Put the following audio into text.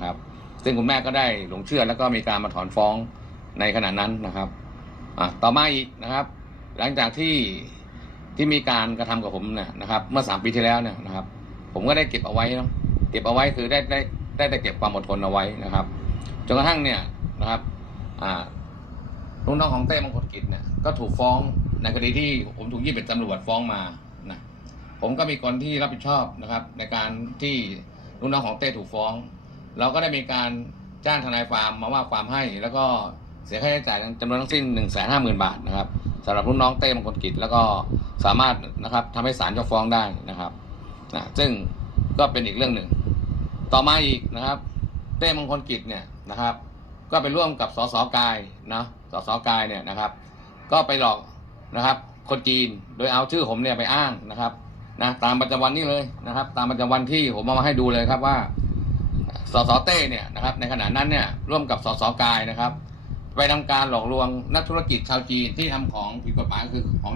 นะครับ ซึ่งคุณแม่ก็ได้หลงเชื่อแล้วก็มีการมาถอนฟ้องในขณะนั้นนะครับต่อมาอีกนะครับ หลังจากที่ที่มีการกระทำกับผมเนี่ยนะครับ เมื่อสามปีที่แล้วเนี่ยนะครับ ผมก็ได้เก็บเอาไว้เนาะเก็บเอาไว้คือได้ได้ได้แต่เก็บความอดทนเอาไว้นะครับจนกระทั่งเนี่ยนะครับลูกน้องของเต้มงคลกิจเนี่ยก็ถูกฟ้องในคดีที่ผมถูกยี่เป็นตำรวจฟ้องมานะผมก็มีคนที่รับผิดชอบนะครับ ในการที่ลูกน้องของเต้ถูกฟ้อง เราก็ได้มีการจ้างทนายความมาว่าความให้ แล้วก็เสียค่าใช้จ่ายจำนวนทั้งสิ้น1นึ่งแสนห้าหมื่นบาทนะครับสำหรับลูกน้องเต้มงคลกิจ แล้วก็สามารถนะครับทำให้ศาลยกฟ้องได้นะครับนะซึ่งก็เป็นอีกเรื่องหนึ่ง ต่อมาอีกนะครับ เต้มงคลกิจเนี่ยนะครับ ก็ไปร่วมกับสสกายนะสสกายเนี่ยนะครับ ก็ไปหลอกนะครับ คนจีนโดยเอาชื่อผมเนี่ยไปอ้างนะครับนะตามประจำวันนี้เลยนะครับ ตามประจำวันที่ผมเอามาให้ดูเลยครับว่า สสเต้เนี่ยนะครับในขณะนั้นเนี่ยร่วมกับสสกายนะครับ ไปทำการหลอกลวงนักธุรกิจชาวจีนที่ทำของผิดกฎหมายคือของ